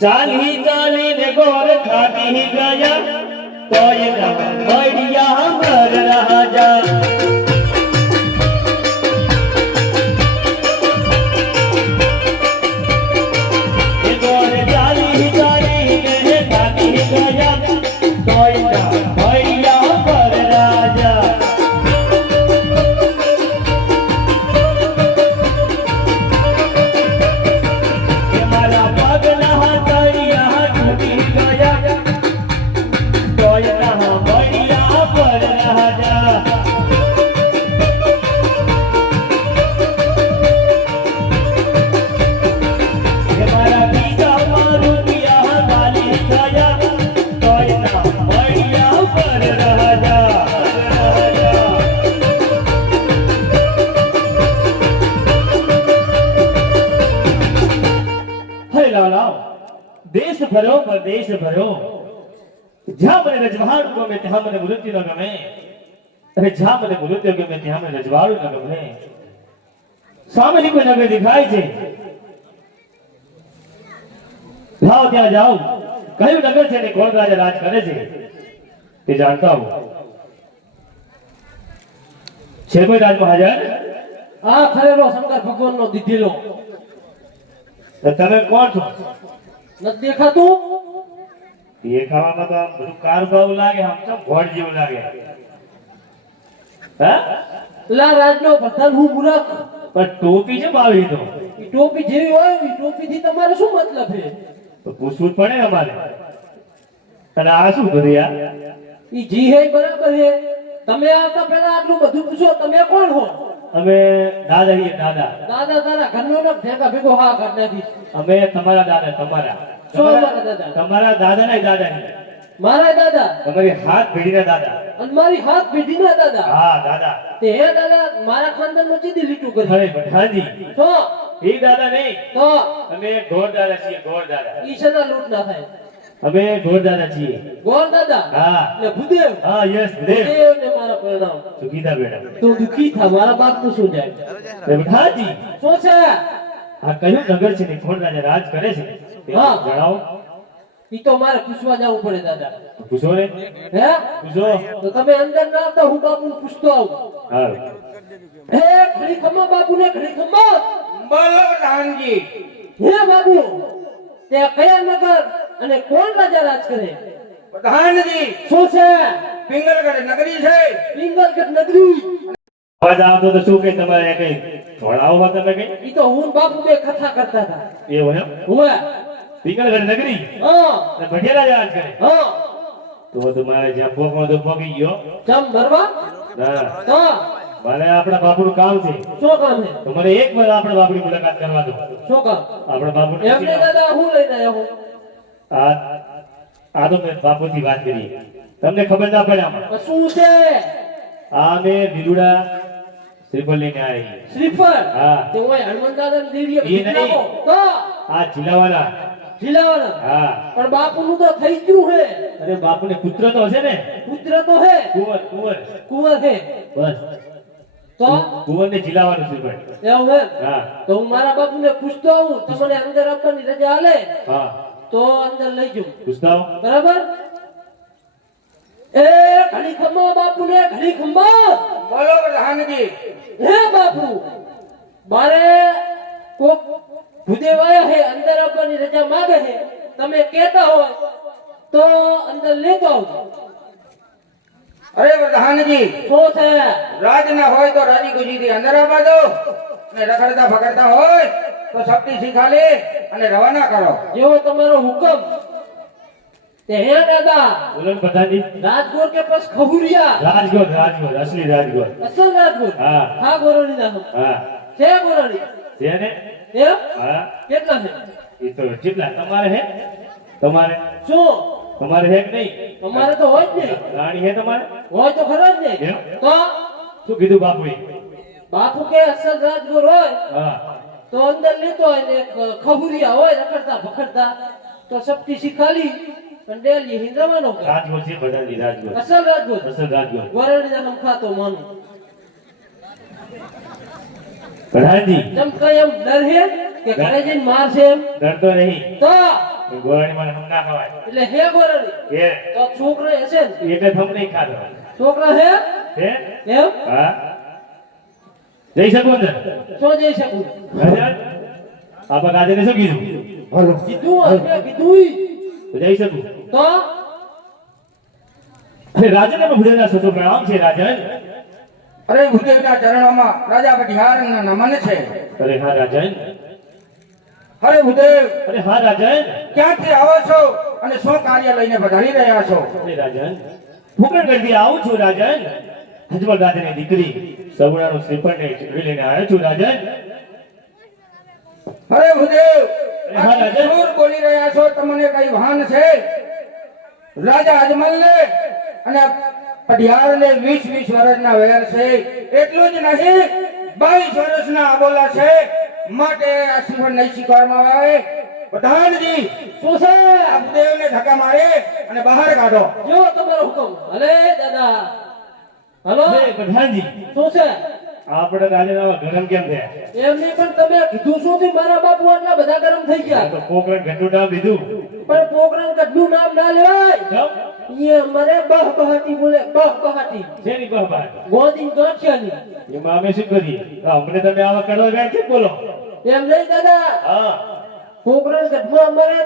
ચાલી ચાલીને ગોર ખાટી ગયા તોય ના મળ્યા મર રાજા એ ગોર ચાલી ચાલીને ખાટી ગયા તોય ના મળ્યા મર રાજા देश भरो परदेश भरो जहां मने रजवाड़ू गमे ત્યાં મને મૃત્યુ ન ગમે અને જ્યાં મને મૃત્યુ ગમે ત્યાં મને રજવાડું ન ગમે સામેની કોઈ નગર દેખાય છે જાઓ ત્યાં જાઓ કયું નગર છે ને કોણ રાજા રાજ કરે છે તે જાણતા હો છે કોઈ રાજમાં હાજર આ ખરેલો શંકર ભગવાનનો દીધેલો તમે કોણ છો નથી દેખાતું દેખાવામાં તો આમ બધું કારભાવ લાગે આમ તો ઘોડ જેવું લાગે હા લા રાજનો પ્રધાન હું મૂરખ પણ ટોપી છે બાવી તો ઈ ટોપી જેવી હોય ઈ ટોપી થી તમારે શું મતલબ છે તો પૂછવું જ પડે અમારે અને આ શું કર્યું યાર ઈ જી હે બરાબર હે તમે આવતા પહેલા આટલું બધું પૂછો તમે કોણ હો અમે દાદા છીએ દાદા દાદા તારા ઘરનો ન ભેગા ભેગો હા કર નાખી અમે તમારા દાદા તમારા મારા દાદા તમારા દાદા ના દાદા નહીં મારા દાદા તમારી હાથ પેઢીના દાદા અને મારી હાથ પેઢીના દાદા હા દાદા તે હે દાદા મારા ખાનદાનમાં સીધી લીટું કરી અરે બધાજી તો એ દાદા નહીં તો અમે ગોળ દાદા છીએ ગોળ દાદા ઈશાના લૂટ ના થાય અમે ગોળ દાદા છીએ ગોળ દાદા હા ને ભૂદેવ હા યસ દેવ ભૂદેવ ને મારા પ્રણામ સુખીતા બેટા તો દુખી થા મારા બાપ નું શું જાય બધાજી શું છે આ કયું નગર છે ને કોણ રાજા રાજ કરે છે તે હા. જણાવો ઈ તો મારે પૂછવા જવું પડે દાદા પૂછો ને હે પૂછો તો તમે અંદર ના આવતા હું બાપુ પૂછતો આવું હા હે ઘડી ખમા બાપુ ને ઘડી ખમા બોલો રામજી હે બાપુ તે કયા નગર અને કોણ રાજા રાજ કરે પ્રધાનજી શું છે પિંગલગઢ નગરી છે પિંગલગઢ નગરી અવાજ આવતો તો શું કે તમારે કઈ ધોળાવવા તમે કઈ ઈ તો હું બાપુ બે કથા કરતા હતા એવું એમ હુએ પિંગલગઢ નગરી હા અને ભટેરા રાજ કરે હા તો તમારે જ્યાં પોકણો તો પોકી ગયો ચમ ભરવા હા તો મારે આપણા બાપુનું કામ છે શું કામ છે તો મને એક વાર આપણા બાપુની મુલાકાત કરવા દો શું કામ આપણા બાપુ એમને દાદા હું લઈને આવ્યો હું આ તો મેં બાપુથી વાત કરી તમને ખબર ના પડે આમાં પણ શું છે આ મે દીલુડા શ્રીફળ લઈને આવી શ્રીફળ હા. તે ઓય હનુમાન દાદા ને દીરીએ ઈ નહીં. ભીખલાવો. તો આ જિલ્લાવાળા જીલાવાના હા પણ બાપુ નું તો થઈ ગયું હે અરે બાપુને પુત્ર તો હશે ને પુત્ર તો હે કુંવર કુંવર કુંવર હે બસ તો કુંવર ને જિલ્લાવાનું શ્રીફળ એવું હે હા તો હું મારા બાપુ ને પૂછતો આવું તમને અંદર આપવાની રજા આલે હા તો અંદર લઈ જાઉં પૂછતાઓ બરાબર એ ઘડી ખંભો બાપુ ને ઘડી ખંભો બોલો પ્રધાનજી હે બાપુ મારે કોક ભૂદેવ આયા હે અંદર આપવાની રજા માંગે હે તમે કહેતા હોય તો અંદર લેતો આવજો અરે પ્રધાનજી શું છે રાજ ના હોય તો રાજી ગુજી થી અંદર આવવા દો અને રખડતા ફકડતા હોય તો શક્તિ શીખાલે અને રવાના કરો જેવો તમારો હુકમ તે હે દાદા બોલો ને પ્રધાનજી રાજગોર કે પાસ ખબુરિયા રાજગોર રાજગોર અસલી રાજગોર અસલ રાજગોર હા. હા ગોરણી ના હા છે ગોરણી છે ને એમ હા કેટલા છે એ તો જેટલા તમારે હે તમારે શું તમારે હે કે નહીં અમારે તો હોય જ નહીં રાણી હે તમારે હોય તો ખરા જ નહીં એમ? તો શું કીધું બાપુએ બાપુ કે અસલ રાજગોર હોય હા તો અંદર લેતો હોય ને ખબુરિયા હોય રખડતા ભખડતા તો શક્તિ શીખાલી અને ડેલી હિંદ રવાનો કરે રાજગોર છે બધાની રાજગોર અસલ રાજગોર અસલ રાજગોર ગોરણી ના ખાતો માનું પ્રધાનજી તમ કઈ એમ ડર હે કે ઘરે જઈને મારશે એમ ડરતો નહીં તો ગોરાણી મને હમ ના ખવાય એટલે હે ગોરાણી કે તો છોકરો હશે ને એટલે થમ નહીં ખાધો છોકરા હે હે એમ હા જઈ શકો અંદર શું જઈ શકું રાજા આપા રાજાને શું કીધું હાલો કીધું આપણે કીધું તો જઈ શકું તો અરે રાજાને પણ ભૂદેવના સસો પ્રણામ છે રાજન અરે ભૂદેવના ચરણોમાં રાજા પટિહારના નમન છે. અરે હા રાજન અરે ભૂદેવ અરે હા રાજન ક્યાંથી આવો છો અને શું કાર્ય લઈને પધારી રહ્યા છો? અરે રાજન ભૂકરગઢથી આવું છું રાજન હજમલ રાજાની દીકરી સગુણાનું શ્રીફળને ચૂકવી લઈને આવ્યો છું રાજન અરે ભૂદેવ હા, રાજા. શું બોલી રહ્યા છો? તમને કઈ ભાન છે? રાજા અજમલને અને પટિયારને 20 વર્ષના વેર છે. એટલું જ નહીં 22 વર્ષના આબોલા છે. માટે આ શ્રીફળ નહીં સ્વીકારવામાં આવે. પ્રધાનજી શું છે આ ભૂદેવને ધક્કા મારે અને બહાર કાઢો. જો તમારો હુકમ અલે દાદા હલો અરે પ્રધાનજી શું છે આપણે રાજાના ગરમ કેમ થયા એમ નહીં પણ તમે કીધું શું થી મારા બાપુ આટલા બધા ગરમ થઈ આ ગયા તો પોકરણ ઘટનું નામ લીધું પણ પોકરણ કદનું નામ ના લેવાય કેમ? ये मरे बह बहाती बोले बह बहाती શેની બહાર ગોદીન ગાંઠિયાની એમાં અમે શું કરીએ અમને તમે આવા કડવા ગાંઠ કેમ બોલો એમ નહીં દાદા હા પોકરણ ગઢમાં અમારે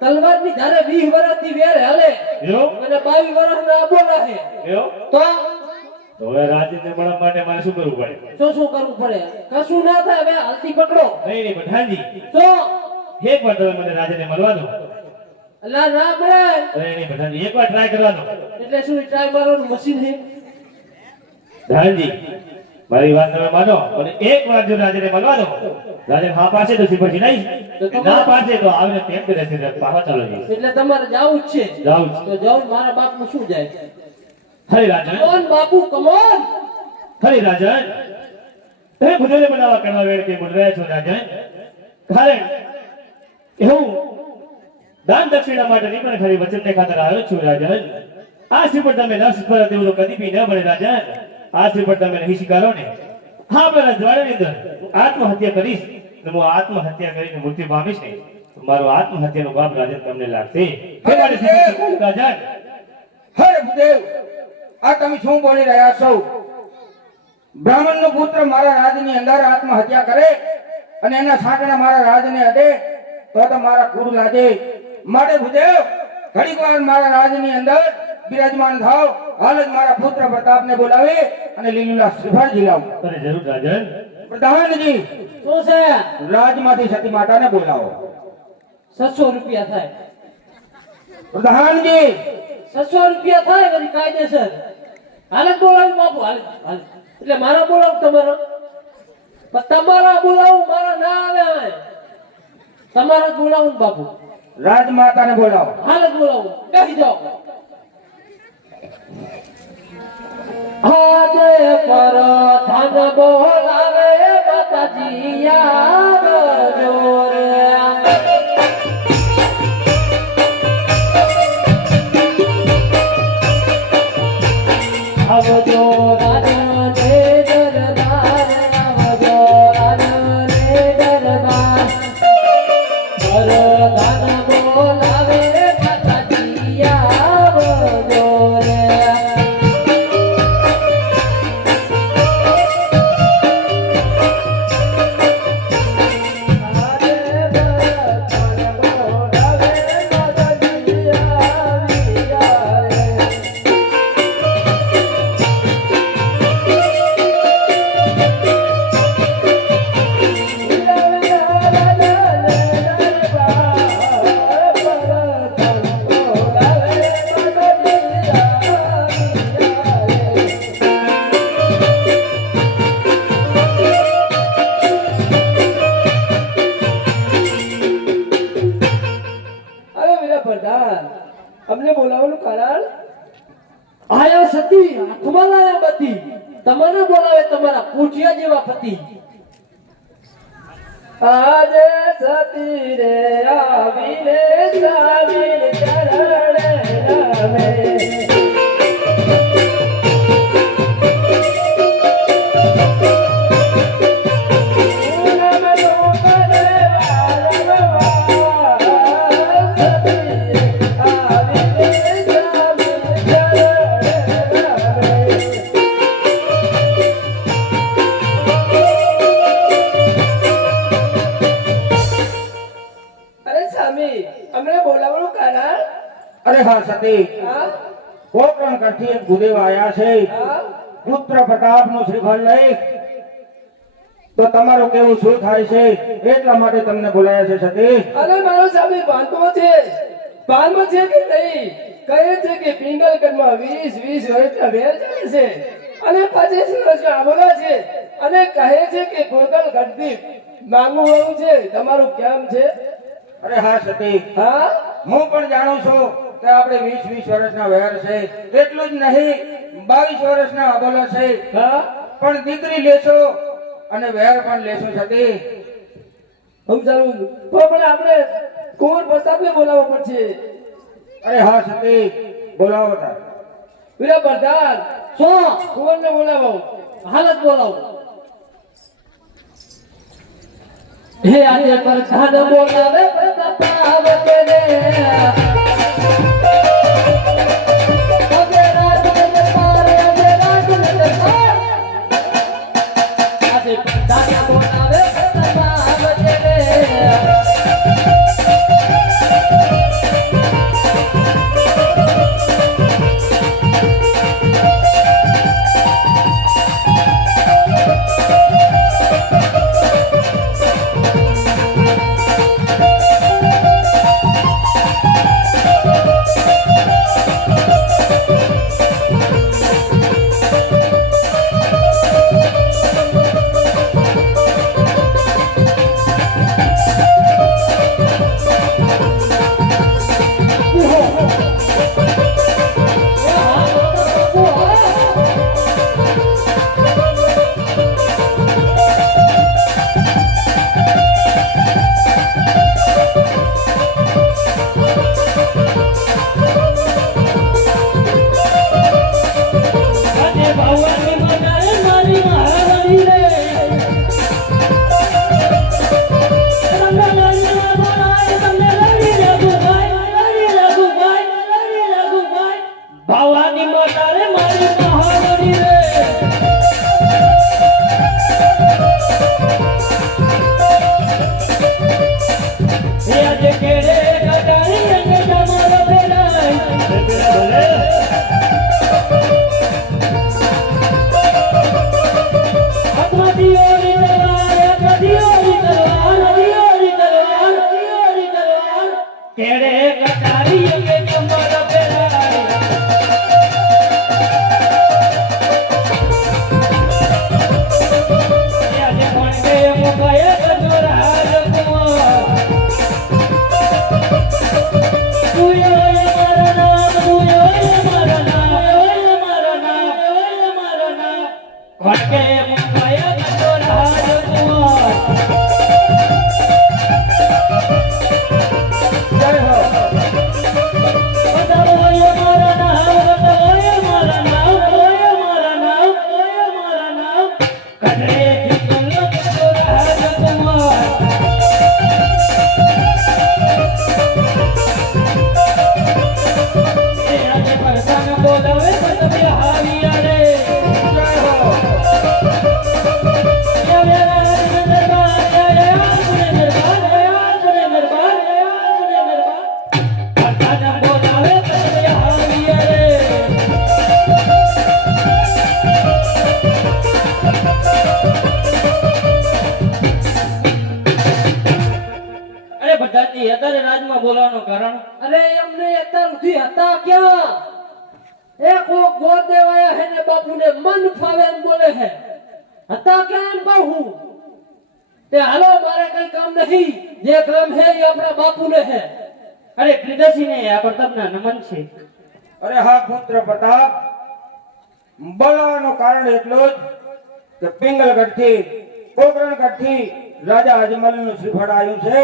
તલવારની ધારે 20 વર્ષથી વેર હાલે જો અને 22 વર્ષના આબોલા છે જો તો તો હવે રાજ્યને મળવા માટે મારે શું કરવું પડે શું કરવું પડે કશું ના થાય હવે હાલતી પકડો નહીં નહીં પ્રધાનજી તો એક વાર તમે મને રાજાને મળવા દો અલ્લા ના મળે અરે નહીં પ્રધાનજી એક વાર ટ્રાય કરવા દો એટલે શું ટ્રાય મારવાનું મશીન છે ધનજી મારી વાત તમે માનો અને એક વાર જો રાજાને મળવા દો રાજા હા પાછે તો પછી નહીં તો તમારે- ના પાછે તો આવીને તેમ કરે છે પાછા ચાલો જઈશ એટલે તમારે જાવું જ છે જાઉં છું. તો જાવ મારા બાપનું શું જાય હરે રાજન કોણ બાપુ કમોન હરે રાજન તમે ભૂદેવને બનાવવા કરવા વેળ કે બોલ રહ્યા છો રાજન કારણ કે હું દાન દક્ષિણા માટે નહીં પણ ખરી વચનને ખાતર આવ્યો છું રાજન આ શ્રીફળ તમે ન સ્વીકારો તેવું તો કદી બી ન બને રાજન આ શ્રીફળ તમે નહીં સ્વીકારો ને હા મારા દ્વારની અંદર હું આત્મહત્યા કરીશ ને હું આત્મહત્યા કરીને મૃત્યુ પામીશ ને તો મારો આત્મહત્યાનો પાપ રાજન તમને લાગશે હે મારી શ્રીફળ રાજન હરે ભૂદેવ આ તમે શું બોલી રહ્યા છો? બ્રાહ્મણનો પુત્ર મારા રાજની અંદર આત્મહત્યા કરે અને એના સાંકડા મારા રાજને અડે તો મારા કુળ લાગે. માટે ભૂદેવ ઘડીક વાર મારા રાજની અંદર બિરાજમાન થાવ. હાલ જ મારા પુત્ર પ્રતાપને બોલાવી અને લીલુલા શ્રીફળ ઝીલાવો. અરે જરૂર રાજન પ્રધાનજી શું છે રાજમાંથી સતી માતાને બોલાવો. 700 રૂપિયા થાય પ્રધાનજી 700 રૂપિયા થાય વળી કાયદેસર હાલત બોલાવું બાપુ હાલત હાલત એટલે મારા બોલાવું તમારા પણ તમારા બોલાવું મારા ના આવે હવે. તમારા જ બોલાવું ને બાપુ રાજમાતાને બોલાવો. હાલત બોલાવું બેસી જાઓ આજે પર ધન બોલાવે માતાજી આવજો રે આવજો રાજા રે દરબાર આવજો રાજા રે દરબાર વરદાન બોલાવે માતાજી આવજો રે અમને બોલાવવાનું કારણ આયા સતી હાથમાં લાયા બતી તમને બોલાવે તમારા પૂઠિયા જેવા પતિ આજે સતી રે આવીને સાવીને ચરણે રમે અરે હા સતી, હા કોકણ કરથી એક ભૂદેવ આયા છે, હા પુત્ર પ્રતાપનું શ્રીફળ લઈ. તો તમારું કેવું શું થાય છે એટલા માટે તમને બોલાયા છે સતી. અરે મારો સામે બાંધમાં છે કે નહીં? કહે છે કે પિંગલગઢમાં 20 વર્ષના વેર ચાલે છે અને 25 વર્ષના આમોલા છે અને કહે છે કે પિંગલગઢથી માંગવું એવું છે. તમારું કેમ છે? અરે હા સતી, હા હું પણ જાણું છું કે આપણે 20 વર્ષના વેર છે. એટલું જ નહીં, 22 વર્ષના અબોલા છે. હા પણ દીકરી લેશો અને વેર પણ લેશો સતી. સમજાવું પણ આપણે કુંવર પ્રતાપને બોલાવવો પડશે. અરે હા સતી, બોલાવો તાર. વીરા પ્રધાન શું કુંવરને બોલાવો? હાલત બોલાવો. હે આજે પ્રધાન બોલાવે પ્રતાપ તેને અગે રાજ દરબાર અગે રાજ દરબાર આજે પ્રધાન બોલાવે પ્રતાપ તેને અત્યારે રાજમાં બોલાવવાનું કારણ? અરે એમને અત્યાર સુધી હતા ક્યાં? એક ગોદ દેવાયા હે ને બાપુને મન ફાવે એમ બોલે હે. હતા ક્યાં એમ કહું? તે હાલો મારે કઈ કામ નહીં, જે કામ હે એ આપણા બાપુને હે. અરે પ્રિયદર્શીને આ પ્રતાપના નમન છે. અરે હા પુત્ર પ્રતાપ, બોલાવાનું કારણ એટલું જ કે પિંગલગઢથી કોકરણગઢથી રાજા અજમલનું શ્રીફળ આવ્યું છે,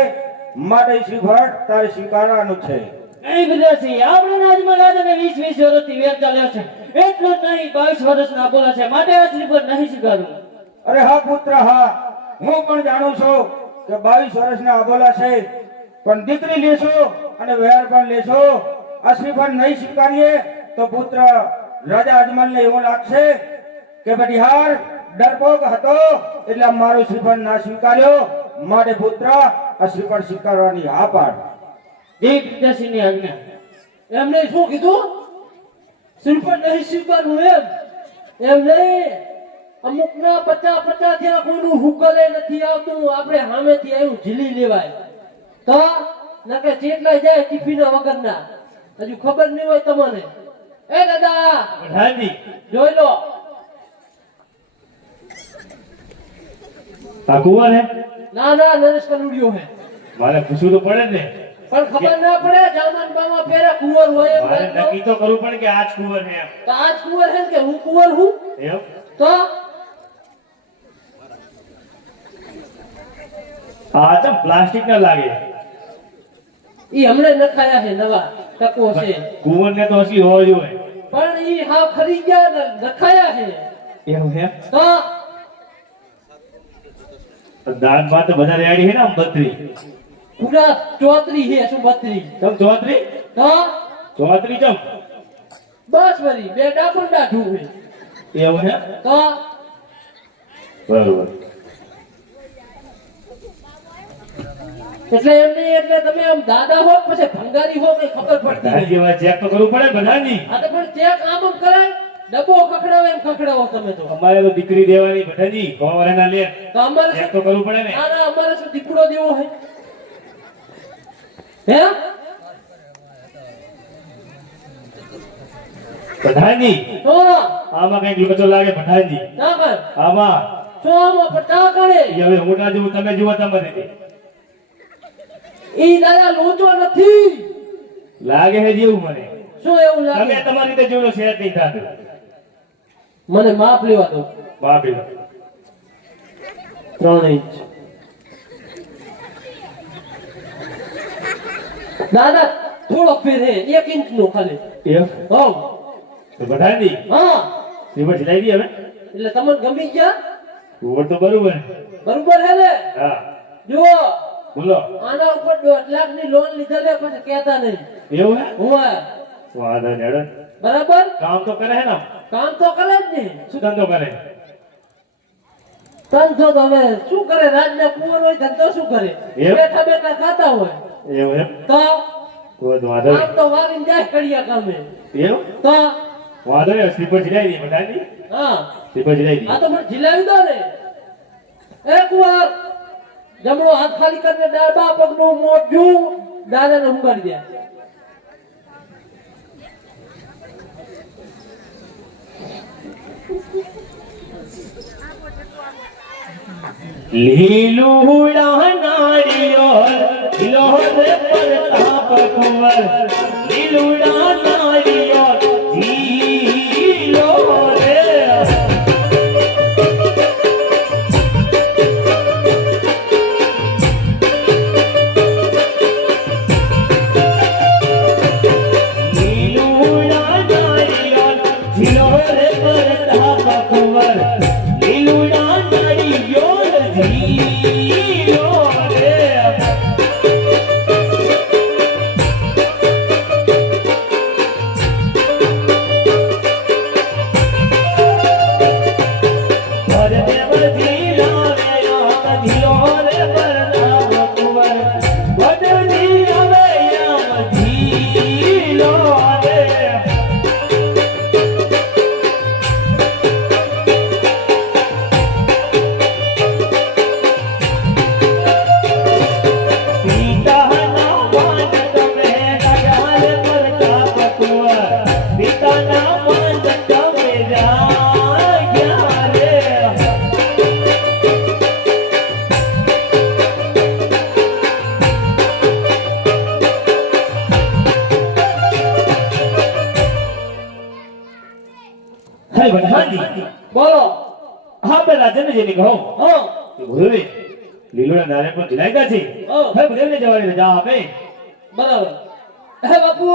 માટે શ્રીફળ તારે સ્વીકારવાનું છે. નહીં પ્રિયદર્શી, આપણે રાજમાં રાજાને 20 વર્ષથી વેર ચાલ્યો છે, એટલું જ નહીં 22 વર્ષના બોલા છે, માટે આ શ્રીફળ નહીં સ્વીકારવું. અરે હા પુત્ર હા, હું પણ જાણું છું કે 22 વર્ષના અબોલા છે, પણ દીકરી લેશો અને વેર પણ લેશો. આ શ્રીફળ નહીં સ્વીકારીએ તો પુત્ર રાજા અજમલને એવું લાગશે કે બડિહાર ડરપોક હતો એટલે મારો શ્રીફળ ના સ્વીકાર્યો, માટે પુત્ર આ શ્રીફળ સ્વીકારવાની હા પાડ. જે પ્રિયદર્શીની આજ્ઞા. એમને શું કીધું? શ્રીફળ નહીં સ્વીકારવું એમ નહીં. અમુક ના 50 થયા કોઈનું હુકલે નથી આવતું, આપણે સામેથી આવ્યું ઝીલી લેવાય તો નકે ચેટલાય જાય ટિફિન વગરના. હજુ ખબર નહીં હોય તમને. એ દાદા પ્રધાનજી જોઈ લો. આ કુંવર હે? ના ના નરેશ કનુડિયો હે. મારે પૂછવું તો પડે ને. પણ ખબર ના પડે જામન બામાં પેરા કુંવર હોય એમ મારે કહેતો. નક્કી તો કરવું પડે કે આજ કુંવર હે એમ. તો આજ કુંવર હે કે હું કુંવર હું? એમ તો આ તો પ્લાસ્ટિક ના લાગે. ઈ હમણે નખાયા છે નવા ટકો છે. કુંવર ને તો હસી હોવા જોઈએ. પણ ઈ હાવ ખરી ગયા ને નખાયા છે. એવું હે? તો દાન માં તો બધા રેડી હે ને આમ બત્રી. પૂરા 34 છે શું 32? તમ ચોત્રી? તો ચોત્રી ચમ? બસ વળી બે ડાપણ દાઢું છે. એવું હે? તો બરોબર. એટલે એમ નહીં એટલે તમે આમ દાદા હો પછી ભંગારી હો કઈ ખબર પડતી બધાજી નહીં. વાત ચેક તો કરવું પડે બધાજી. આ તો પણ ચેક આમ કરાય ડબ્બો ખખડાવે એમ ખખડાવો તમે તો. અમારે તો દીકરી દેવાની બધાજી ગોવાળાના લે. તો અમારે ચેક તો કરવું પડે ને. ના ના અમારે શું દીકરો દેવો હે? હે બધાજી તો આમાં કઈક લોચો લાગે બધાજી. ના કર આમાં શું આમાં પટા કરે? ઈ હવે હું ના જોઉં તમે જુઓ તમારે. ઈ દાદા લોચો નથી. લાગે હે જેવું મને. શું એવું તમે લાગે? તમારી રીતે જોડો શેર નહીં થાતું. મને માપ લેવા દો. બાપી 3 ઇંચ. દાદા થોડો ફેર હે 1 ઇંચ નો ખાલી. એમ હોવ તો બધાજી હા સીમા જલાઈ દી હવે. એટલે તમને ગમી ગયા? કુંવર તો બરોબર. બરોબર હે ને? હા જુઓ બોલો. આના ઉપર 2 લાખ ની લોન લીધેલે પછી કહેતા નહીં. એવું હે? હોય વાંધો નહીં હેડો. બરાબર. કામ તો કરે હે ને આમ? કામ તો કરે જ ને. શું ધંધો કરે? ધંધો તો હવે શું કરે? રાજના કુંવર હોય ધંધો શું કરે? એમ? બેઠા બેઠા ખાતા હોય એવું એમ? તો કોઈ વાંધો આમ નહીં. તો વારીને જાય કડિયા કામે એવું? તો વાંધો નહીં. સ્લીપર જલાઈ દી બધાજી. હા સ્લીપર જલાઈ દી. આ તો મને ઝીલાવી દો ને. એ કુંવર જમણો હાથ ખાલી કરીને ડાબા પગનું મોઢું દાદાને ઊંઘાડી દે. લીલુડા નાળિયેર હિલોરે પ્રતાપ કુંવર. લીલુડા નાળિયેર ઝીલો રે. લીલુડા નાળિયેર ઝીલો રે પ્રતાપ કુંવર. લીલુડા નાળિયેર ઝીલો રે. ભરદેવ ઝીલો રે આમ ઝીલો રે પ્રતાપ કુંવર. ભરદેવ હવે આમ ઝીલો રે. પિતાના પાંચ તમે રાજા રે પ્રતાપ કુંવર. પિતાના પાંચ તમે રાજા રે. હે બધાજી બોલો. હા પેલા જનજીને કહો હા ભૂલવે લીલોડા નારે પણ જલાઈતા છે. હા. હે ભૂલને જવાની રજા આપે. બરાબર. હે બાપુ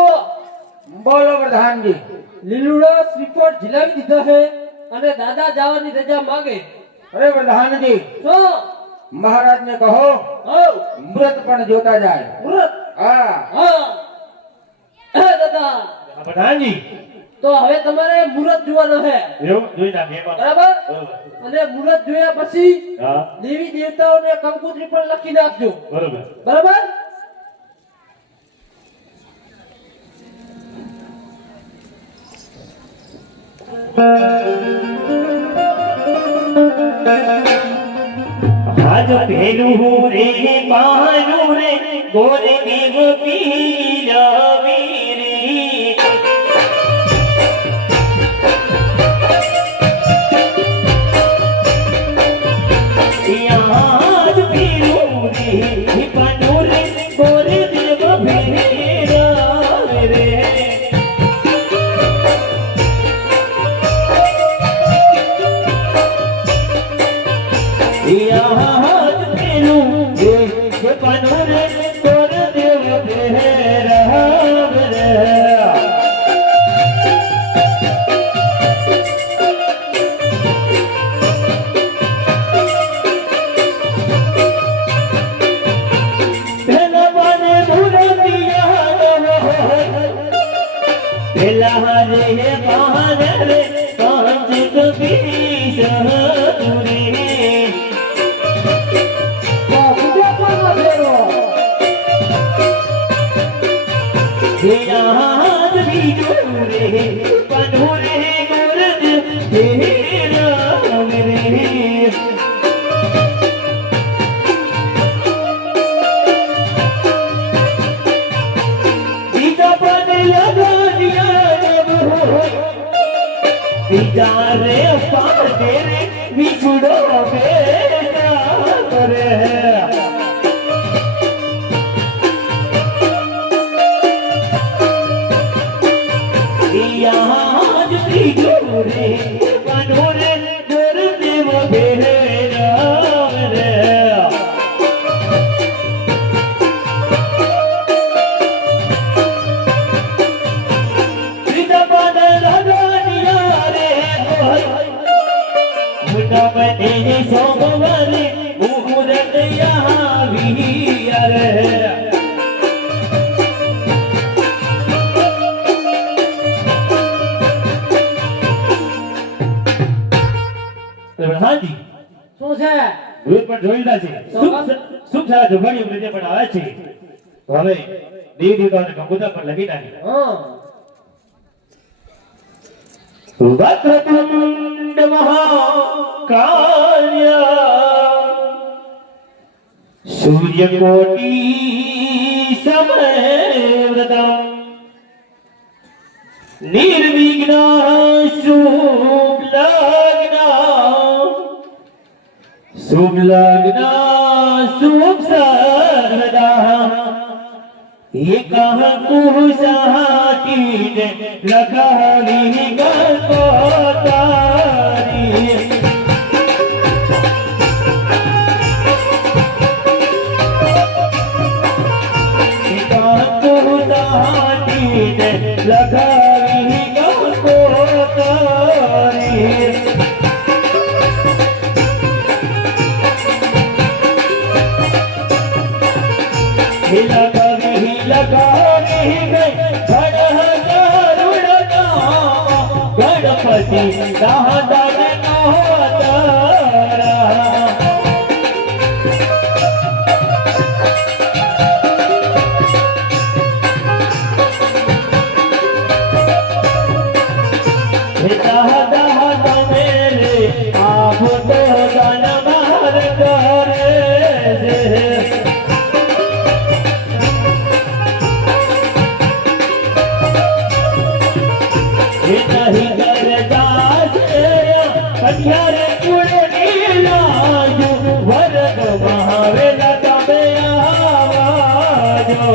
બોલો પ્રધાનજી. લીલુડા શ્રીફળ ઝીલાવી દીધા છે અને દાદા જવાની રજા માંગે. અરે પ્રધાનજી શું? મહારાજને કહો હોવ મૃત પણ જોતા જાય. મુરત. હા હા હે દાદા આ પ્રધાનજી તો હવે તમારે મુરત જોવાનો છે એવું જોઈ નાખે એમાં. બરાબર. બરોબર. અને મુરત જોયા પછી હા દેવી દેવતાઓને કંકોત્રી પણ લખી નાખજો. બરોબર. બરાબર. आज भेलू रे पालू रे गोरे देव पीला वीरी आज भेलू रे पालू रे गोरे देव पीला रे हाथ पेलू ये पनुरे तोर देव तेरा रे तेरा बने भूरतिया तेरा रे बहाने रे कांच कबीर रे याद भी जोरे पनोरे गोरद तेरा मेरे सीता पन लगा दिया जब हो सीता रे पार तेरे बिछुड़ो बेटा करे आज भी जोरे पनोरे जोर देव बेरा रे सीता पन लगानिया रे मुंडा बने सोमवारी मुहूर्त यहाँ भी रे પ્રધાનજી શું છે દૂધ પણ જોઈ લીધા છે શુભ સારા જોગણીઓ રીતે પણ આવે છે તો હવે દેવ દેવતાઓને કંકુતા પણ લખી નાખી હા વક્રતુંડ મહાકાય સૂર્યકોટી સમવ્રતમ નિર્વિઘ્ન શુભ लग्न शुभ सर्वदा एक कुशाटी ने लगावी गलकोतारी एक कुशाटी ने लगावी गलकोतारी गणपति दादन नोतरा दादा मेरे आप तो दान मार करे नहीं कर कन्यार कुड़नी लाजू वरद महावेला तबे आवाजो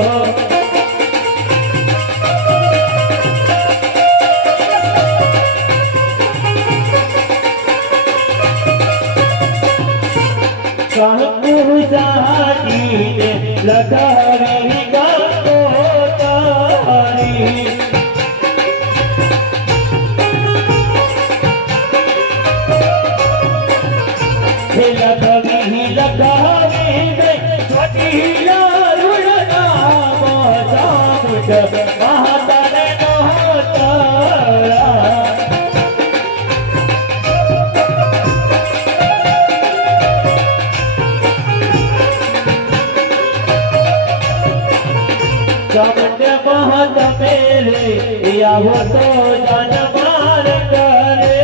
कहूँ साथी ने लगावी गातो तारी लगावी लगावी स्वतीला रुड़ना मोजा मुझ महातन नोतरा चमन महत मेरे आवो तो जन मार करे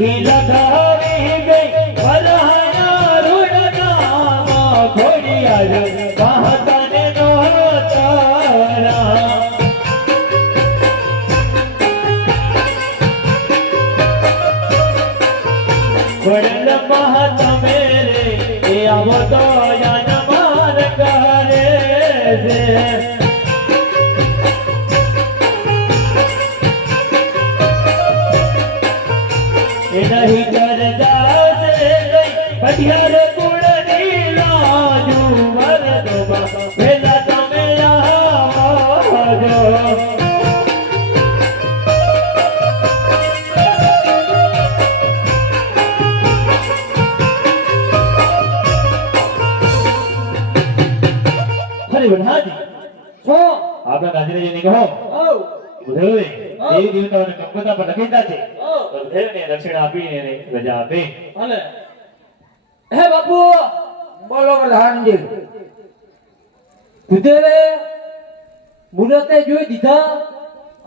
ઈ લગાવી ગઈ વરહાના રૂડનામાં ઘોડિયાર વાહતાને નો તારા વડલ મહાત્મે રે એ આવો તો યાન માર કરે છે એ નહીં કરતા છે કઈ પઢિયાર કુળની લાજુ વરદોમાં પેલા તમે આવજો અરે વનહાજી છો આપણા ગાંધીજીને કહો ઓ બુધવે દેવી દેવતાઓને કંકોત્રા પર લખેલા છે ઓ તો બુધેવને દક્ષિણ આપીને એને રજા આપે અને હે બાપુ બોલો પ્રધાનજી. બુધેવે મુરતે જોઈ દીધા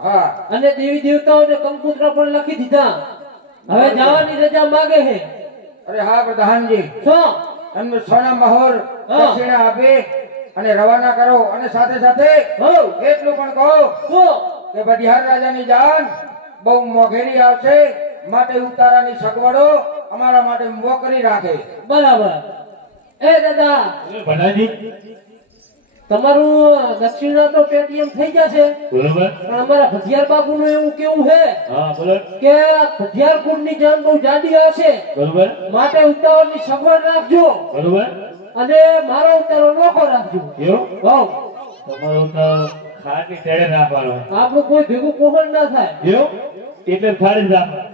હા અને દેવી દેવતાઓને કંકુત્ર પર લખી દીધા. હવે જવાની રજા માંગે છે. અરે હા પ્રધાનજી, શું એમને સોના મહોર હા. દક્ષિણા આપી અને રવાના કરો અને સાથે સાથે હો એટલું પણ કહો શું કે બિહાર રાજાની જાન બહુ મોઘેરી આવશે, માટે ઉતારાની સગવડો અમારા માટે મોકરી રાખે. બરાબર. એ દાદા વનહાજી તમારું દક્ષિણા તો પેટીએમ થઈ જશે, બરોબર પણ અમારા ભજીયાર બાપુનું એવું કેવું છે હા બોલો કે આ ભજીયાર કુંડની જાન બહુ જાડી હશે, બરોબર માટે ઉતાવળની સગવડ રાખજો બરોબર અને મારો ઉતારો નોખો રાખજો. એવું હોવ તમારું તો ખાટની તેડે રાખવાનો આપણું કોઈ ભેગું કોહળ ના થાય. એવું એટલે ખાડી જ રાખવાનું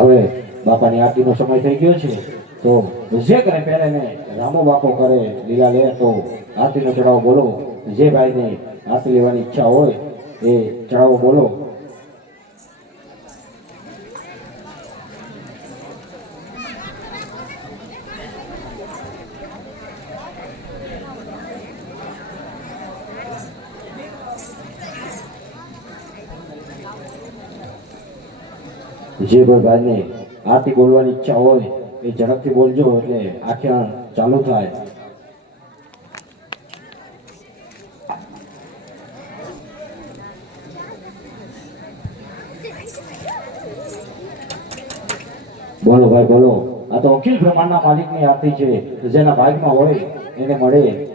હવે બાપાની આરતીનો સમય થઈ ગયો છે, તો જે કરે પહેલે રામો બાપો કરે લીલા લે તો આરતીનો ચડાવો બોલો. જે ભાઈને આરતી લેવાની ઈચ્છા હોય એ ચડાવો બોલો. જે ભાઈને આરતી બોલવાની ઈચ્છા હોય એ ઝડપથી બોલજો, એટલે આખ્યાન ચાલુ થાય. બોલો ભાઈ બોલો. આ તો અખિલ બ્રહ્માંડના માલિકની આરતી છે, જેના ભાગમાં હોય એને મળે.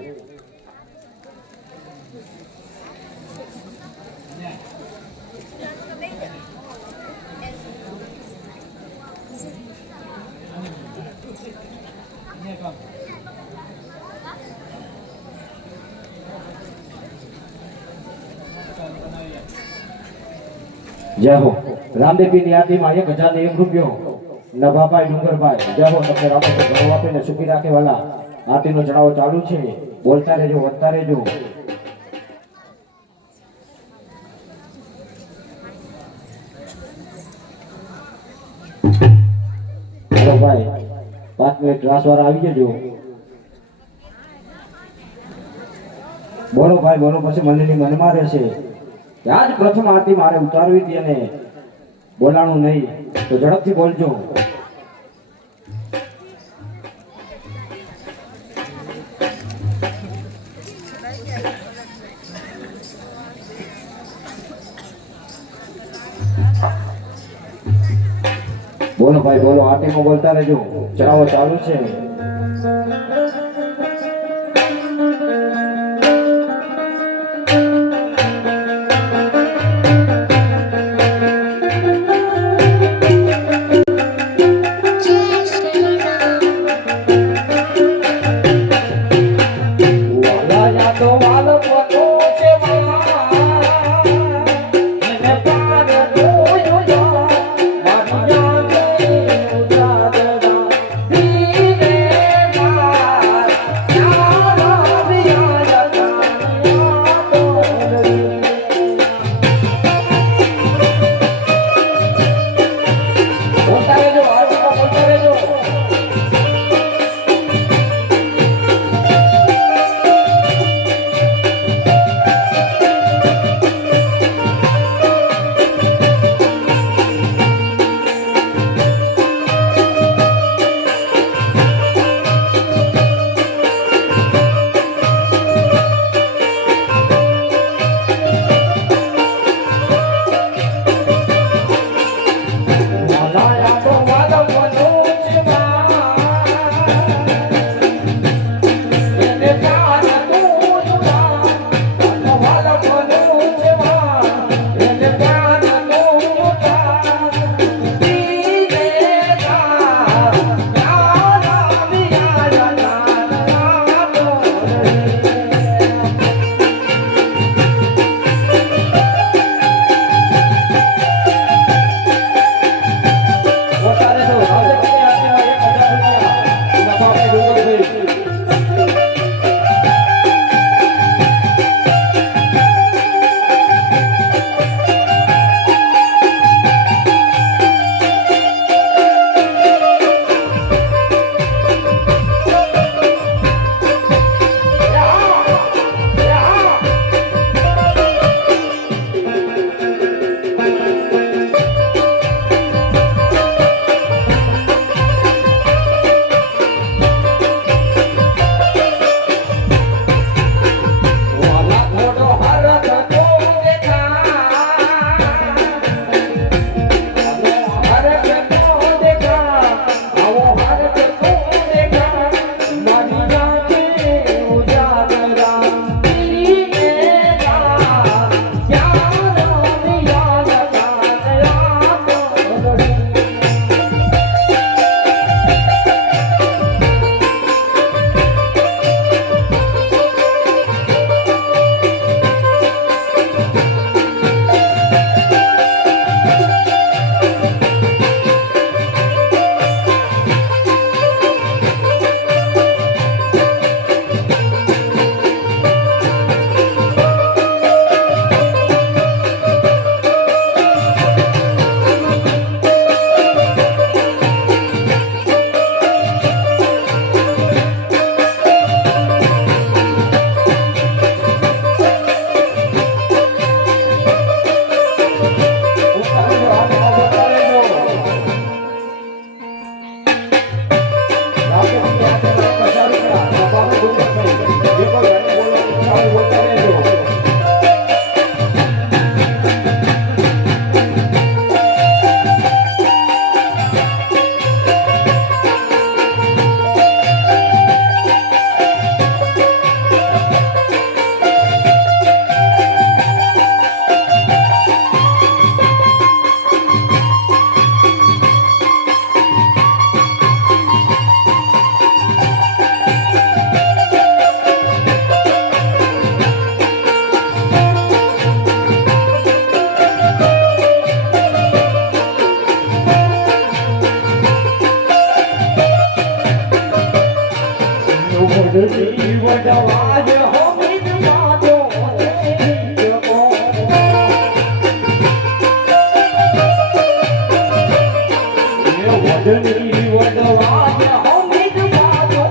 જય હો. રામદેવની આરતીમાં 1001 રૂપિયો નભાભાઈ ડુંગરભાઈ. જય હો. તમને રામદેવ ઘણો આપીને સુખી રાખે વાલા. આરતીનો ચડાવો ચાલુ છે, બોલતા રહેજો, વધતા રહેજો. હેલો ભાઈ, 5 મિનિટ ક્લાસ વાળા આવી જજો. બોલો ભાઈ બોલો. પછી મનની મનમાં રહેશે કે આજ પ્રથમ આરતી મારે ઉતારવી હતી અને બોલાણું નહીં, તો ઝડપથી બોલજો. બોલો ભાઈ બોલો. આરતીમાં બોલતા રહેજો, ચડાવો ચાલુ છે. ઉધની વડવાય અમિત માતો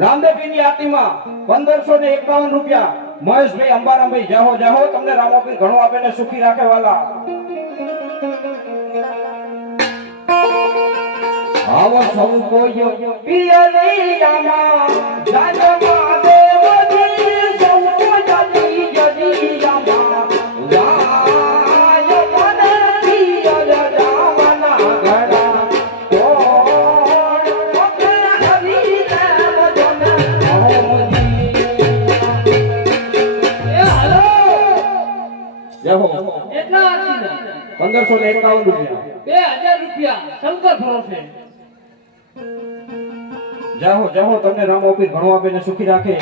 રામદેવજીની આરતીમાં 1551 રૂપિયા મહેશભાઈ અંબારામભાઈ જાહો જાહો તમને રામોપીર ઘણો આપે ને સુખી રાખે વાલા આવો સૌ કોઈ પિયરિયામાં જાજમા દેવજી સૌ કોઈ પિયરિયામાં જાય મને પિયર જાવના ઘડા એટલા આરતીના 1551 રૂપિયા 2000 રૂપિયા શંકર ભરોસે જાહો જાહો તમને રામોપીર ઘણો આપે ને સુખી રાખે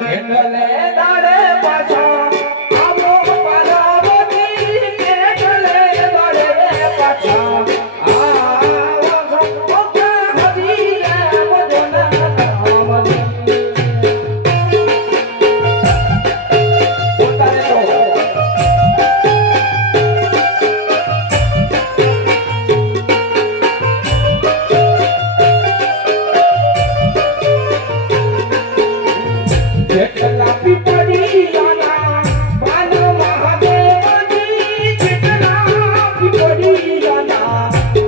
કેટલે દાડે પાછા આવો પારાવતી કેટલે દાડે પાછા આવો ઓકે હરીએ બદના રામજી પોતાને તો કેટલા પીપળિયાના પાન મહાદેવજી કેટલા પીપળિયાના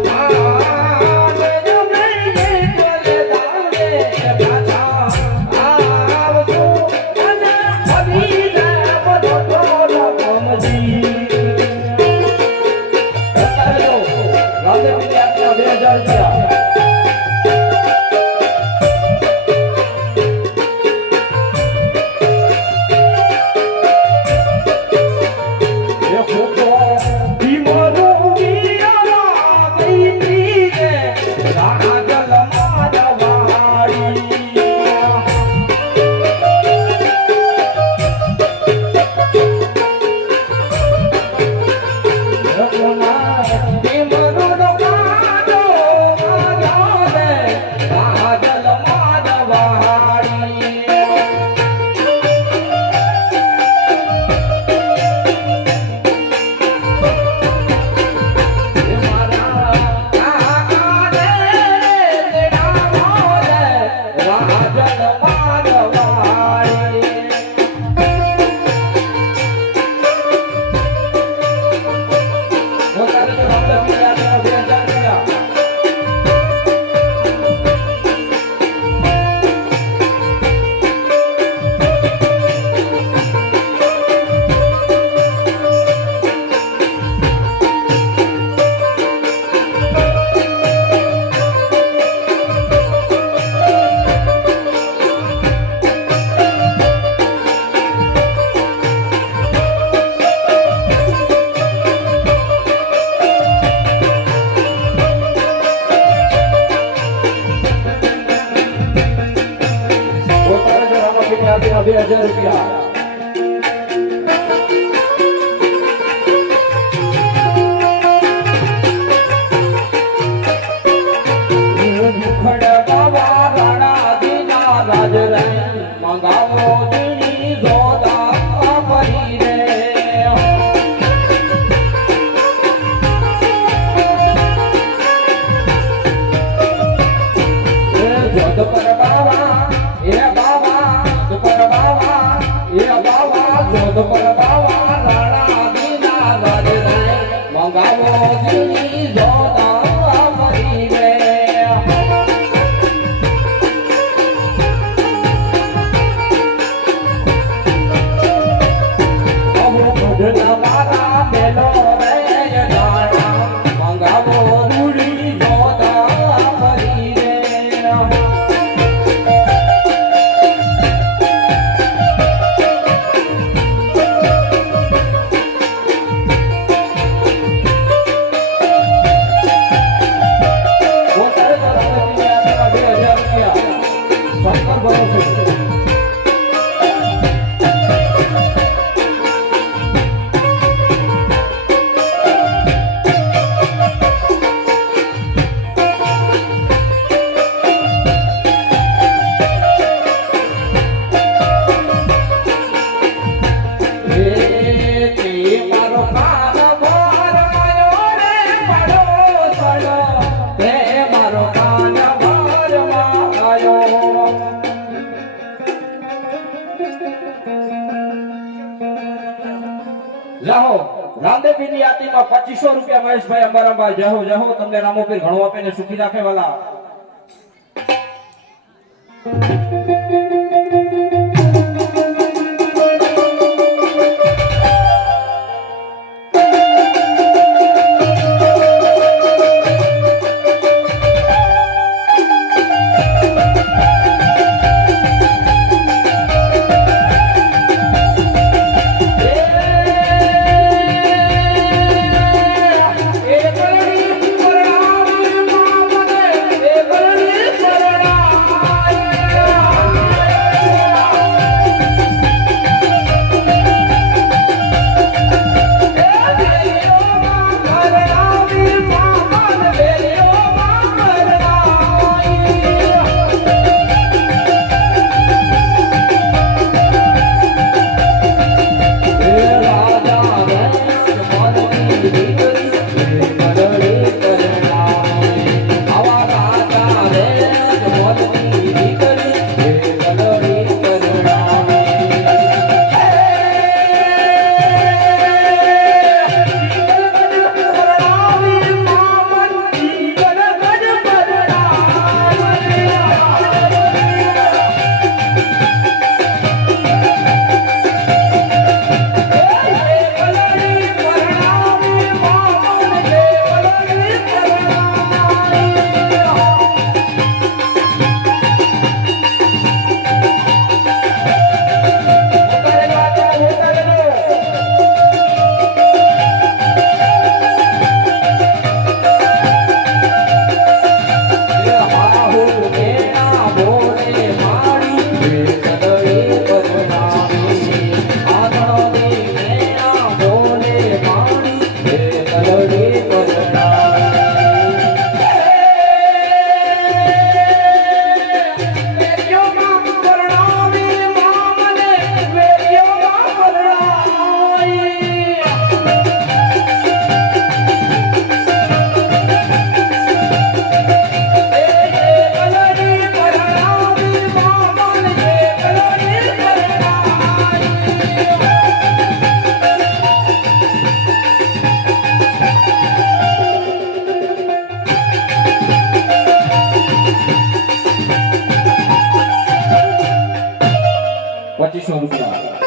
પાન રમે કેટલે દાડે પાછા આવજો અને હરીને બધો રામજી અત્યારે તો રામદેવજી આપના 2000 રૂપિયા જાહો રામદેવની આરતીમાં 2500 રૂપિયા મહેશભાઈ અંબારામભાઈ જાહો જાહો તમને રામોપીર ઘણો આપીને સુખી રાખે વાલા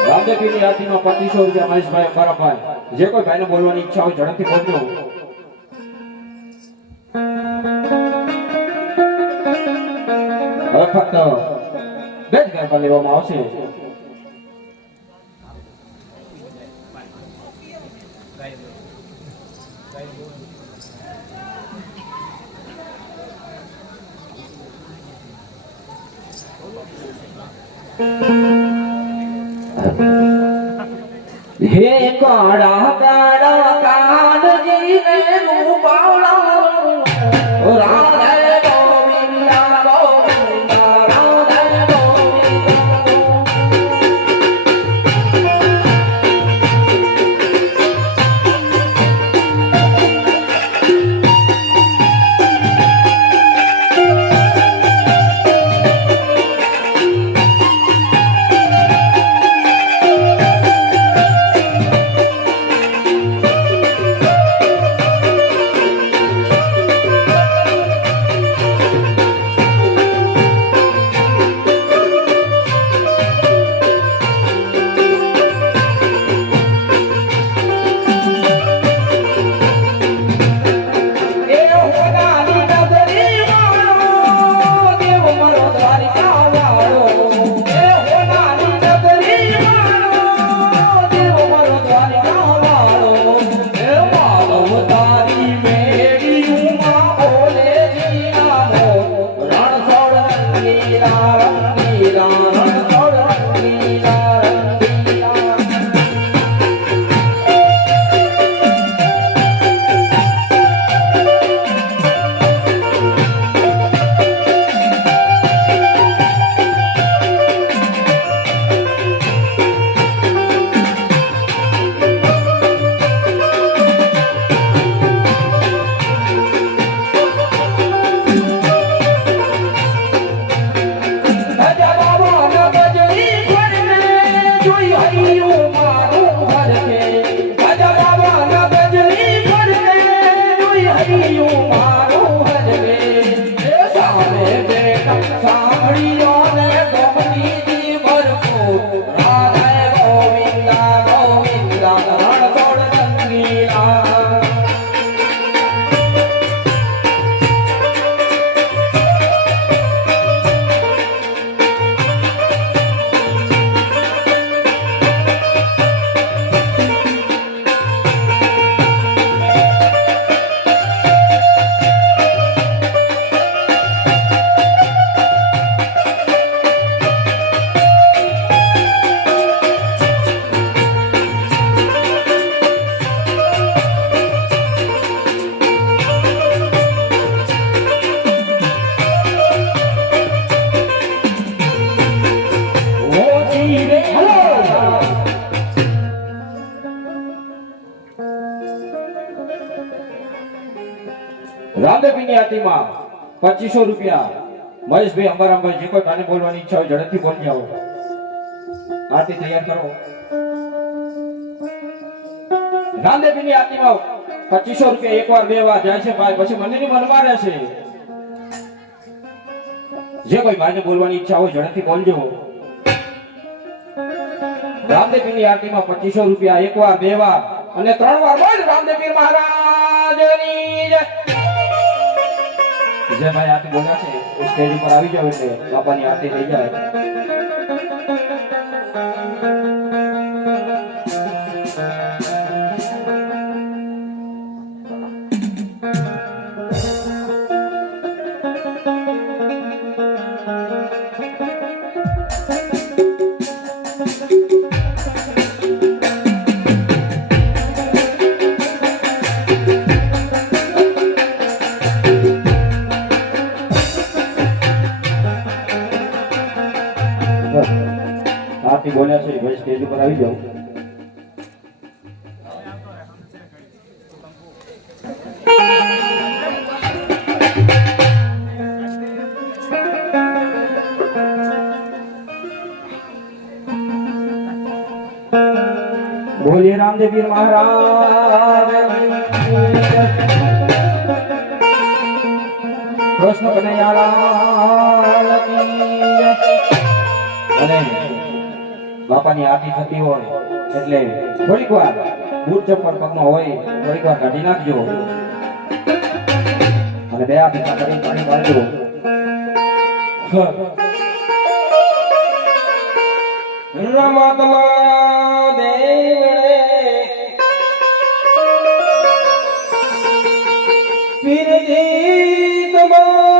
રામદેવની આરતીમાં 2500 રૂપિયા મહેશભાઈ અંબારામભાઈ જે કોઈ ભાઈને બોલવાની ઈચ્છા હોય ઝડપથી પહોંચો હવે ફક્ત બે જ ગરબા લેવામાં આવશે હે કાળા કાળા કાળજી ને રૂપાળા રાધે ગોવિંદા ગોવિંદા રાધે જોઈ હરિયું મારું હરકે ગજરાવાના ગજની ફરકે જોઈ હરિયું મારું હરકે એ સામે બેટા સાંભળ્યો ને ગમતી ભરપૂર રાધે ગોવિંદા ગોવિંદા રણછોડ રંગીલા રામદેવની આરતીમાં 2500 રૂપિયા મહેશભાઈ અંબારામભાઈ જે કોઈ ગાને બોલવાની ઈચ્છા હોય ઝડપથી બોલી જાઓ આરતી તૈયાર કરો રામદેવની આરતીમાં 2500 રૂપિયા એકવાર બે વાર જાય છે ભાઈ પછી મંદિરની મનમાં રહેશે જે કોઈ ભાઈને બોલવાની ઈચ્છા હોય ઝડપથી બોલજો રામદેવની આરતીમાં 2500 રૂપિયા એકવાર બે વાર અને ત્રણ વાર બોલ રામદેવ પીર મહારાજની જય જે ભાઈ આરતી બોલ્યા છે એ સ્ટેજ ઉપર આવી જાવ એટલે બાપાની આરતી થઈ જાય આરતી બોલ્યા છે ભાઈ સ્ટેજ ઉપર આવી જાવ બોલીએ રામદેવ પીર મહારાજ કૃષ્ણ કનૈયાલાલ અને બાપાની આરતી થતી હોય એટલે થોડીક વાર બૂટ ચપ્પલ પગમાં હોય થોડીક વાર કાઢી નાખજો અને બે હાથ કરી પાણી મારજો રમાત્મા દેવ પીરજી તમારા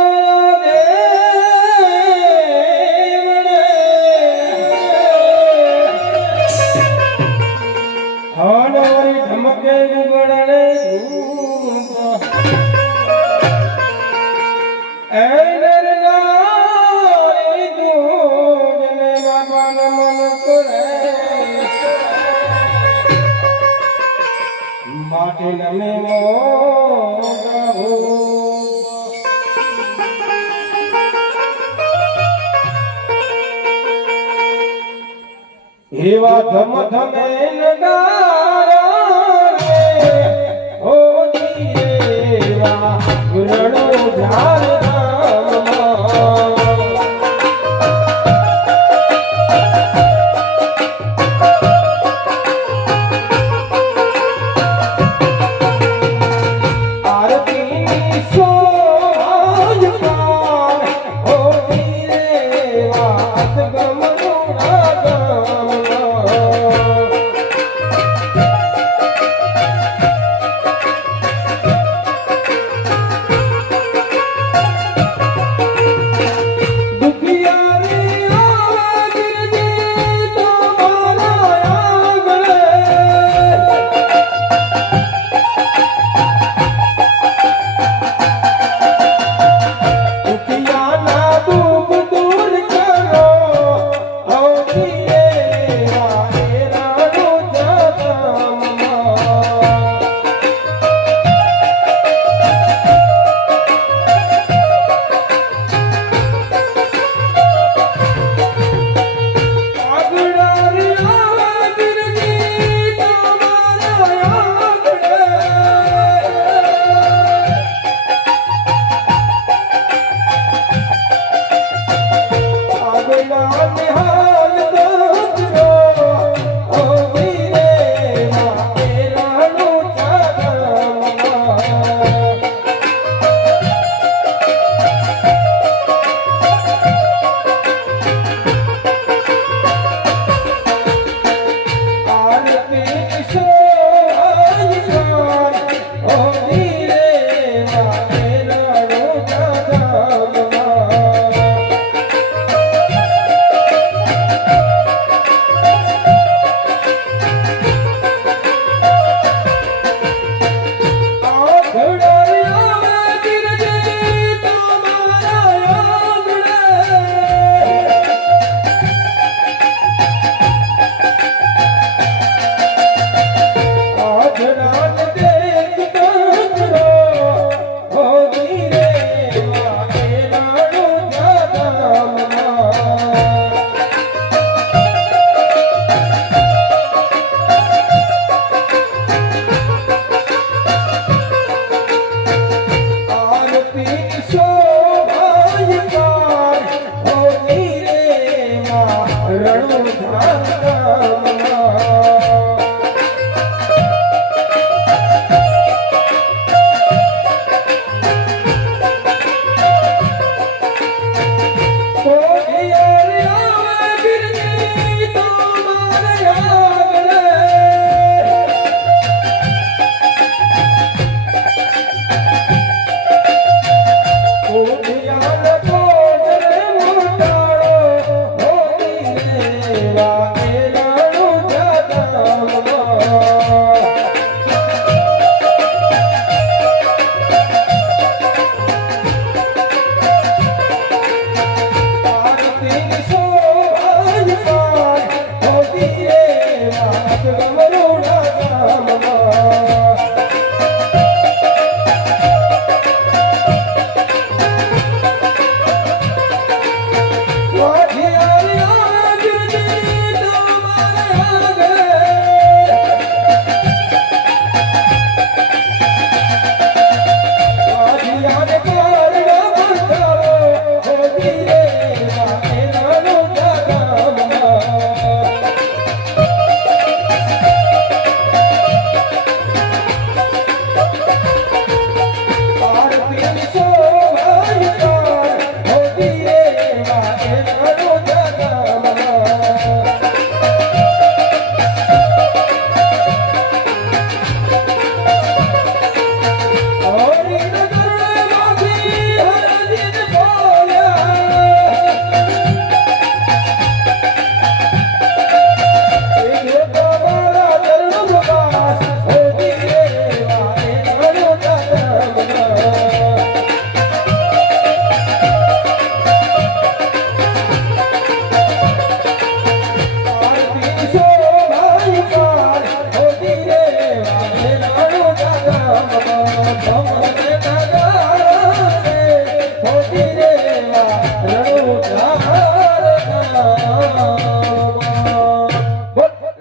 ધમકે ગુગળને માટે નમે એવા ધમ ધમે નગારા ઓ જીવા ગુરણો ઝાર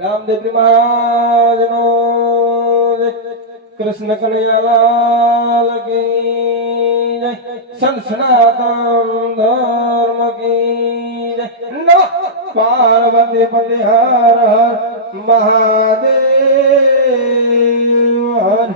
રામદેવજી મહારાજનો જય. કૃષ્ણ કનૈયાલાલ કી જય. સંત સનાતન ધર્મ કી જય. નમઃ પાર્વતી પતિ હર હર મહાદેવ હર.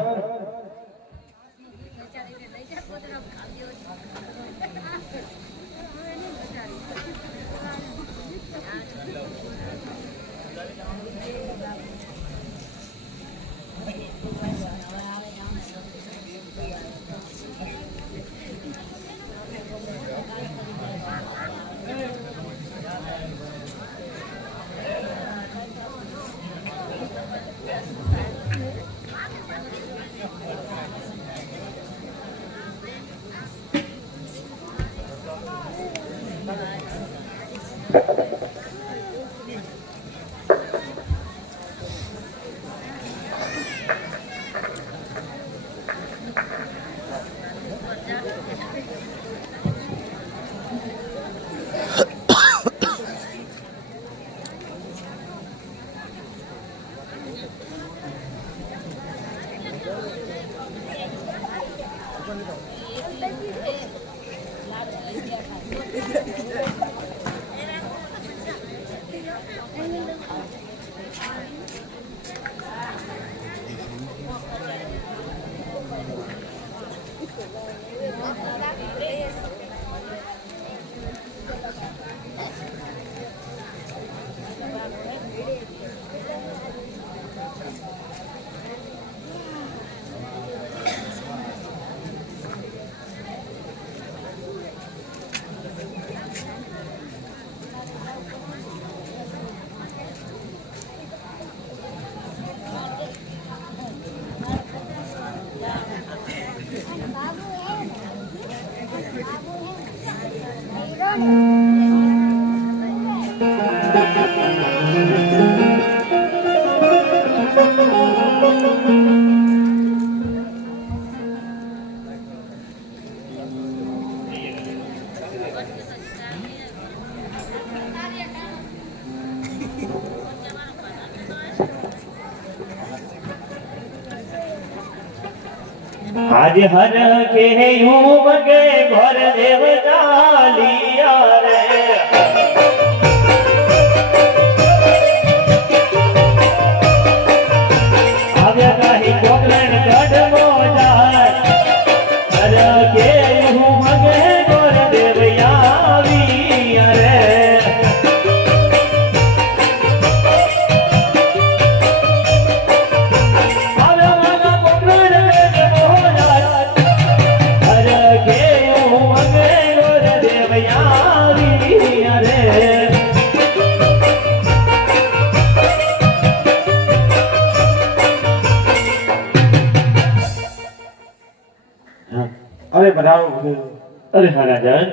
आज हर के यूं मगे घर देव डालिया रे आव्या काही कोकरण कदमो जाय हर के यूं मगे घर देव आविया रे અરે બધાઓ અરે મહારાજન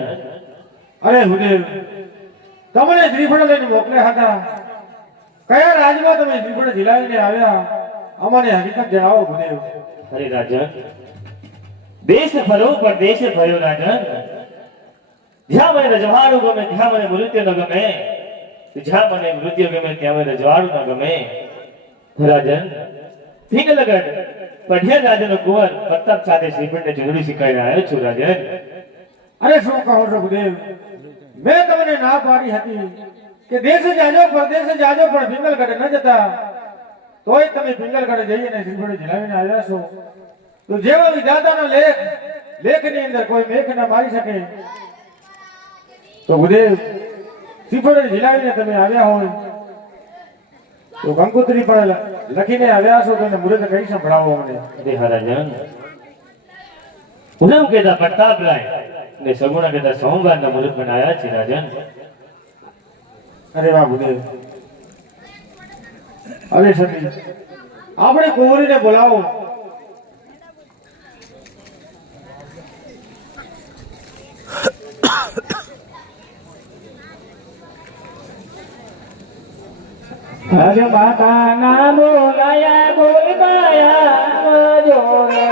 અરે હુદેવ તમને શ્રીફળ લઈને મોકલ્યા હતા કયા રાજમાં તમે શ્રીફળ ઝીલાવીને આવ્યા અમને હકીકત જણાવો ભૂદેવ. અરે રાજન, દેશ ફરો પરદેશ ફર્યો રાજન. જ્યાં મને રજવાડું ગમે ત્યાં મને મૃત્યુ ન ગમે, જ્યાં મને મૃત્યુ ગમે ત્યાં મને રજવાડું ન ગમે. રાજન, પિંગલગઢ પઢિયાર રાજાનો કુંવર પ્રતાપ સાથે શ્રીફળને ચૂંટણી શીખાઈને આવ્યો છું રાજન. અરે શું કહો છો ભૂદેવ, મેં તમને ના પાડી હતી કે દેશ જાજો પરદેશ જાજો પણ પિંગલગઢ ન જતા, તોય તમે પિંગલગઢ જઈને શ્રીફળ ઝીલાવીને આવ્યા છો. તો જેવા વિધાતાનો લેખની અંદર કોઈ મેઘ ના મારી શકે, તો ભૂદેવ શ્રીફળ ઝીલાવીને તમે આવ્યા હોય તો કંકોત્રી પણ લખીને આવ્યા છો, તો એને મુહૂર્ત કઈ સંભળાવો મને. અરે હા રાજન, પૂનમ કહેતા પ્રતાપરાય ને સગુણા કહેતા સોમવારના મુહૂર્ત બનાવ્યા છે રાજન. અરે વાહ ભૂદેવ. અરે સતી, આપણે કુંવરીને બોલાવો. હર માતા ના બોલાયા બોલબાયા જોરે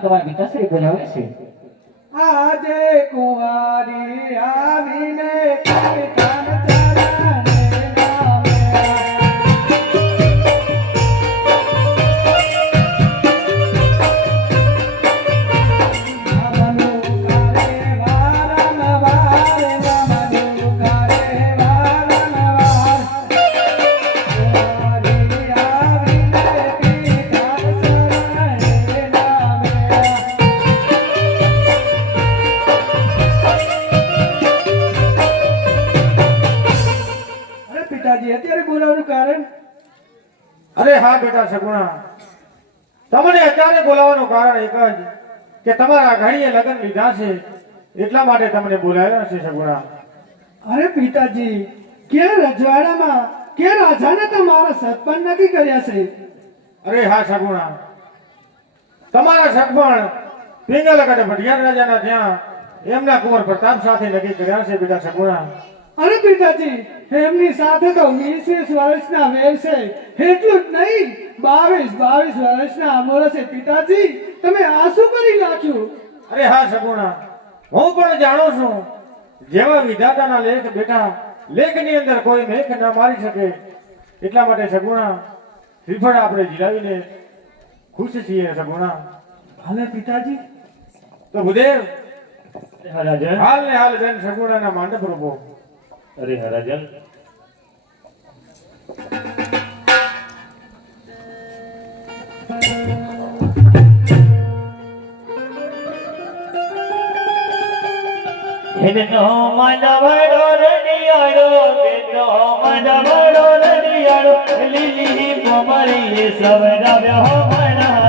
તમારા પિતાશ્રી બોલાવે છે. આજે કુંવારી આવીને કાન ચરણે અરે હા બેટા સગુણા, તમને અત્યારે બોલાવવાનું કારણ એક જ કે તમારા ઘણીએ લગ્ન લીધા છે, એટલા માટે તમને બોલાવ્યા છે સગુણા. અરે પિતાજી, કે રજવાડામાં કે રાજાને તમારા સતપણ નક્કી કર્યા છે. અરે હા સગુણા, તમારા સગપણ પિંગલગઢ ભટિયાર રાજાના ત્યાં એમના કુંવર પ્રતાપ સાથે નક્કી કર્યા છે બેટા સગુણા. અરે પિતાજી, એમની સાથે તો 20 વર્ષના વેર છે, એટલું જ નહીં 22 વર્ષના અમોર છે. પિતાજી, તમે આ શું કરી નાખ્યું? અરે હા સગુણા, હું પણ જાણું છું જેવા વિધાતાના લેખ બેટા, લેખની અંદર કોઈ મેઘ ન મારી શકે, એટલા માટે સગુણા શ્રીફળ આપણે ઝીલાવીને ખુશ છીએ સગુણા. ભલે પિતાજી. તો ભૂદેવ હા રાજન. હાલ ને હાલ બેન સગુણાના માંડપ રૂપો. અરે હા રાજન. બેનનો માંડવડો રડિયાળો બેનનો માંડવડો રડિયાળો લીલી કોમળીએ સવરાવ્યો મણા